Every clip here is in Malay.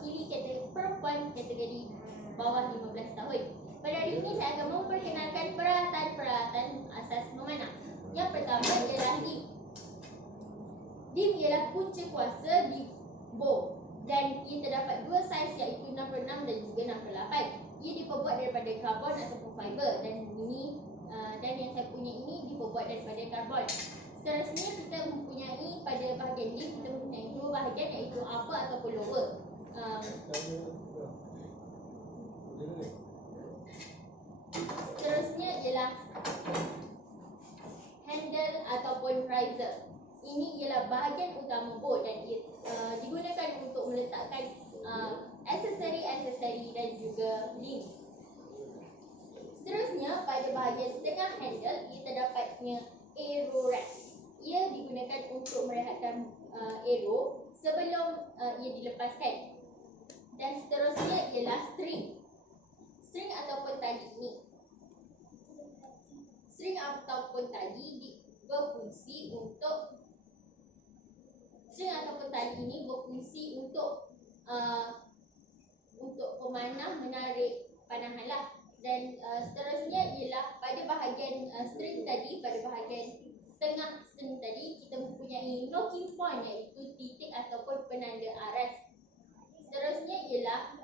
mewakili perempuan kategori bawah 15 tahun. Pada hari ini saya akan memperkenalkan peralatan-peralatan asas memanah. Yang pertama ialah dim. Dim ialah punca kuasa di bow dan ia terdapat dua saiz iaitu 66 dan juga 68. Ia diperbuat daripada karbon ataupun fiber dan yang saya punya ini diperbuat daripada karbon. Seterusnya kita mempunyai pada bahagian dim kita mempunyai dua bahagian iaitu upper ataupun lower. Seterusnya ialah handle ataupun riser. Ini ialah bahagian utama boat dan ia digunakan untuk meletakkan aksesori dan juga lim. Seterusnya pada bahagian tengah handle ia terdapatnya aero rest. Ia digunakan untuk merehatkan aero sebelum ia dilepaskan. Dan seterusnya ialah string. String ataupun tali ini. String ataupun tali berfungsi untuk pemanah menarik panahan lah. Dan seterusnya ialah pada bahagian string tadi, pada bahagian tengah string tadi kita mempunyai knocking point iaitu titik ataupun penanda aras. Seterusnya ialah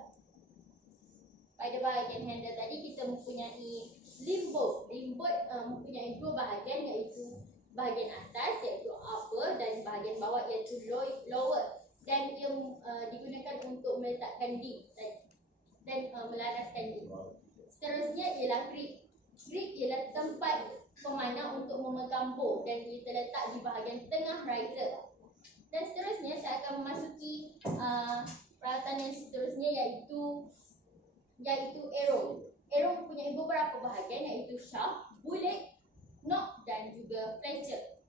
pada bahagian handle tadi kita mempunyai limbo. Limbo mempunyai dua bahagian iaitu bahagian atas iaitu upper dan bahagian bawah iaitu lower. Dan ia digunakan untuk meletakkan dim dan melaraskan dim. Seterusnya ialah grip. Grip ialah tempat pemanah untuk memegang bow dan ia terletak di bahagian tengah riser. Dan seterusnya saya akan memasuki peralatan yang seterusnya iaitu arrow. Arrow mempunyai beberapa bahagian iaitu shaft, bullet, knob dan juga fletcher.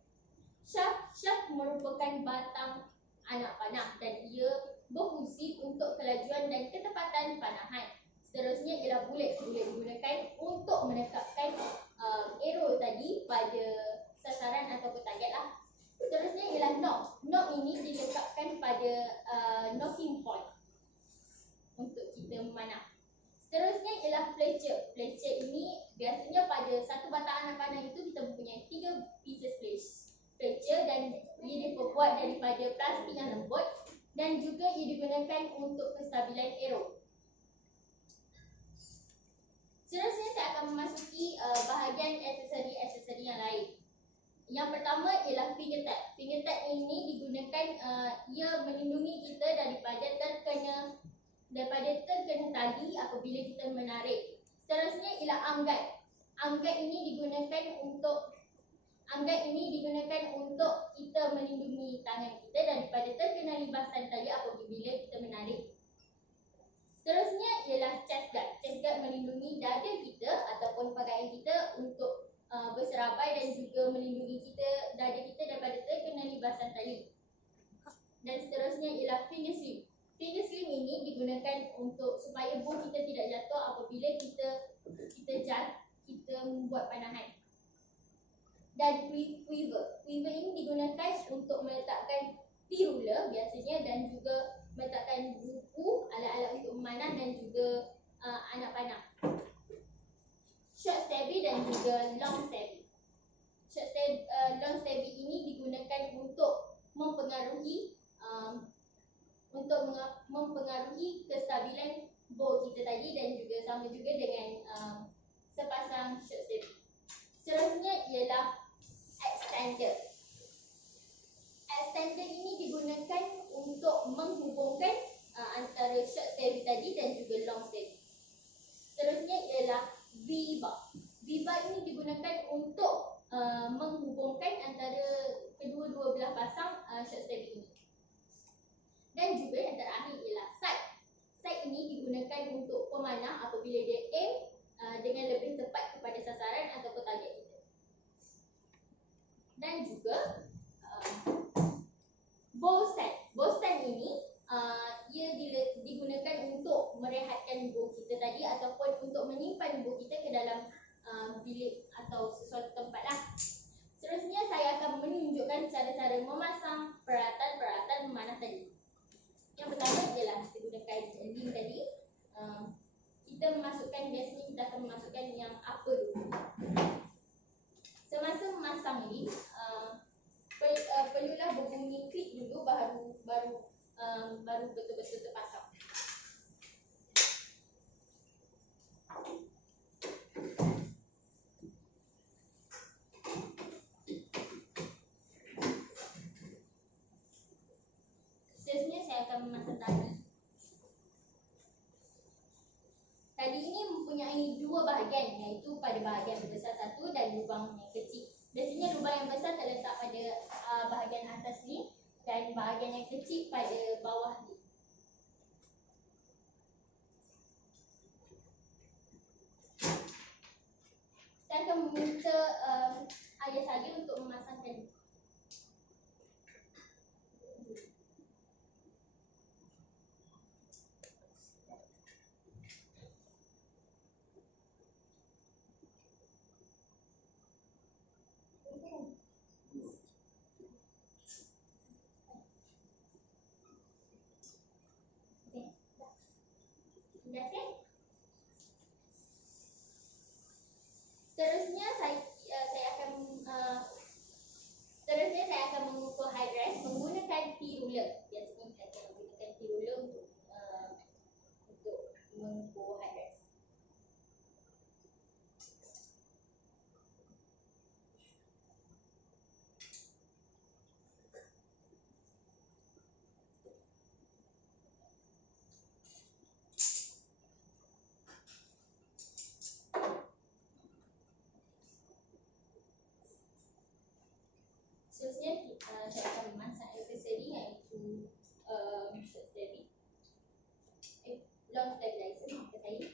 Shaft merupakan batang anak panah dan ia berfungsi untuk kelajuan dan ketepatan panahan. Seterusnya ialah bullet. Bullet digunakan untuk menetapkan arrow tadi pada sasaran ataupun target lah. Seterusnya ialah knob. Knob ini diletakkan pada knocking point untuk kita memanah. Seterusnya ialah fletcher. Fletcher ini biasanya pada satu batang anak panah itu kita mempunyai 3 pieces fletcher dan ia diperbuat daripada plastik yang lembut dan juga ia digunakan untuk kestabilan arrow. Seterusnya saya akan memasuki bahagian aksesori yang lain. Yang pertama ialah finger tag. Finger tag ini digunakan ia melindungi kita daripada terkena tali apabila kita menarik. Seterusnya ialah arm guard. Arm guard ini digunakan untuk kita melindungi tangan kita daripada terkena libasan tali apabila kita menarik. Seterusnya ialah chest guard. Chest guard melindungi dada kita ataupun pakaian kita untuk berserabai dan juga melindungi dada kita daripada terkena libasan tali. Dan seterusnya ialah finger sling. Finger sling ini digunakan untuk supaya bow kita tidak jatuh apabila kita membuat panahan. Dan quiver. Quiver ini digunakan untuk meletakkan T-ruler biasanya dan juga meletakkan buku, alat-alat untuk memanah dan juga anak panah. Short stabby dan juga long stabby. Long stabby ini digunakan untuk mempengaruhi kestabilan bow kita tadi dan juga sama juga dengan sepasang short stabby. Seterusnya ialah extender. Extender ini digunakan untuk menghubungkan antara short stabby tadi dan juga long stabby. Seterusnya ialah V-bar. V-bar ini digunakan untuk menghubungkan antara kedua-dua belah pasang short stabby ini. Dan juga yang terakhir ialah sight. Sight ini digunakan untuk pemanah apabila dia aim dengan lebih tepat kepada sasaran ataupun target kita. Dan juga bow stand. Bow stand ini ia digunakan untuk merehatkan bow kita tadi ataupun untuk menyimpan bow kita ke dalam bilik atau sesuatu tempat lah. Seterusnya saya akan menunjukkan cara-cara memasang peralatan-peralatan memanah tadi. Yang pertama ialah kita gunakan menggunakan link tadi, kita memasukkan, biasanya kita akan memasukkan yang apa dulu. Semasa memasang link, perlulah berbunyi klik dulu baru betul-betul terpasang. Seterusnya saya akan memasang tali. Tali ini mempunyai dua bahagian, iaitu pada bahagian besar satu dan lubang yang kecil. Biasanya lubang yang besar terletak pada bahagian atas ni dan bahagian yang kecil pada bawah ni. Saya akan meminta ayah saya untuk memasangkan. Seterusnya saya akan mengukur height rest menggunakan T-ruler. Biasanya kita akan menggunakan T-ruler untuk mengukur height rest. Seterusnya saya akan memasang aksesori iaitu long stabilizer, maafkan saya.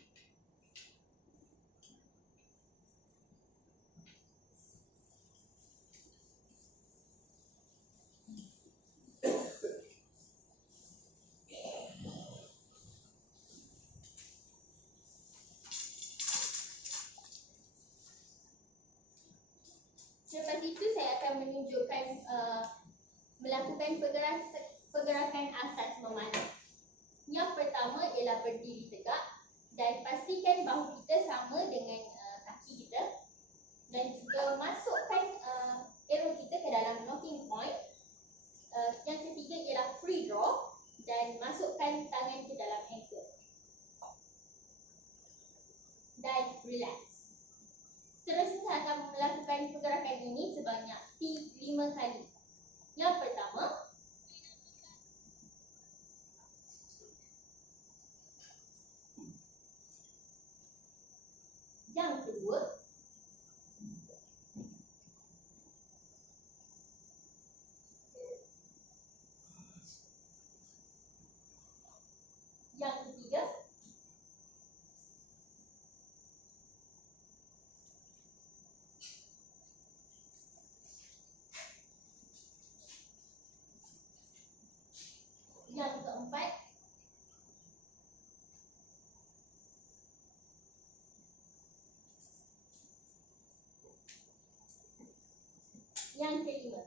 Selepas itu saya akan menunjukkan melakukan pergerakan asas memanah. Yang pertama ialah berdiri tegak dan pastikan bahu kita sama dengan kaki kita, dan juga masukkan arrow kita ke dalam knocking point. Yang ketiga ialah free draw dan masukkan tangan ke dalam ankle dan relax. Seterusnya saya akan melakukan pergerakan ini sebanyak 5 kali. Yang pertama, yang kedua, yang ketiga, yang keempat, yang kelima.